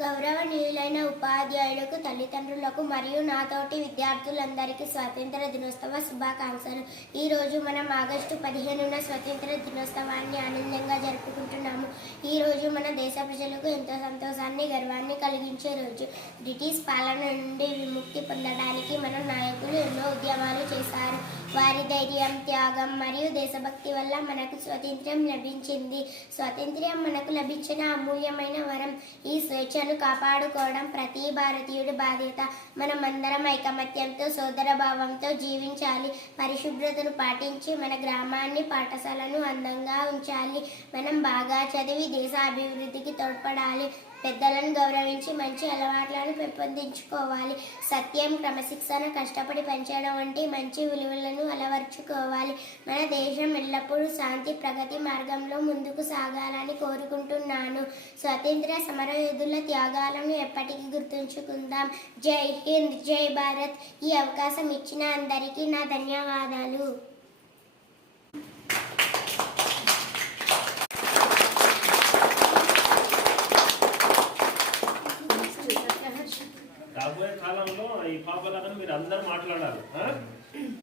గౌరవనీయులైన ఉపాధ్యాయులకు, తల్లిదండ్రులకు మరియు నాతోటి విద్యార్థులందరికీ స్వాతంత్ర దినోత్సవ శుభాకాంక్షలు. ఈరోజు మనం ఆగస్టు 15న స్వాతంత్ర దినోత్సవాన్ని ఆనందంగా జరుపుకుంటున్నాము. ఈరోజు మన దేశ ప్రజలకు ఎంతో సంతోషాన్ని, గర్వాన్ని కలిగించే రోజు. బ్రిటిష్ పాలన నుండి విముక్తి పొందడానికి మన నాయకులు ఎన్నో ఉద్యమాలు చేశారు. వారి ధైర్యం, త్యాగం మరియు దేశభక్తి వల్ల మనకు స్వాతంత్ర్యం లభించింది. స్వాతంత్ర్యం మనకు లభించిన అమూల్యమైన వరం. ఈ స్వేచ్ఛను కాపాడుకోవడం ప్రతి భారతీయుడి బాధ్యత. మనమందరం ఐకమత్యంతో, సోదర భావంతో జీవించాలి. పరిశుభ్రతను పాటించి మన గ్రామాన్ని, పాఠశాలను అందంగా ఉంచాలి. మనం బాగా చదివి దేశ అభివృద్ధికి తోడ్పడాలి. పెద్దలను గౌరవించి మంచి అలవాట్లను పెంపొందించుకోవాలి. సత్యం, క్రమశిక్షణ, కష్టపడి పనిచేయడం వంటి మంచి విలువలను అలవర్చుకోవాలి. మన దేశం ఎల్లప్పుడూ శాంతి, ప్రగతి మార్గంలో ముందుకు సాగాలని కోరుకుంటున్నాను. స్వాతంత్ర్య సమరయోధుల త్యాగాలను ఎప్పటికీ గుర్తుంచుకుందాం. జై హింద్, జై భారత్. ఈ అవకాశం ఇచ్చిన అందరికీ నా ధన్యవాదాలు. రాబోయే కాలంలో ఈ పాపలాగా మీరు అందరూ మాట్లాడాలి.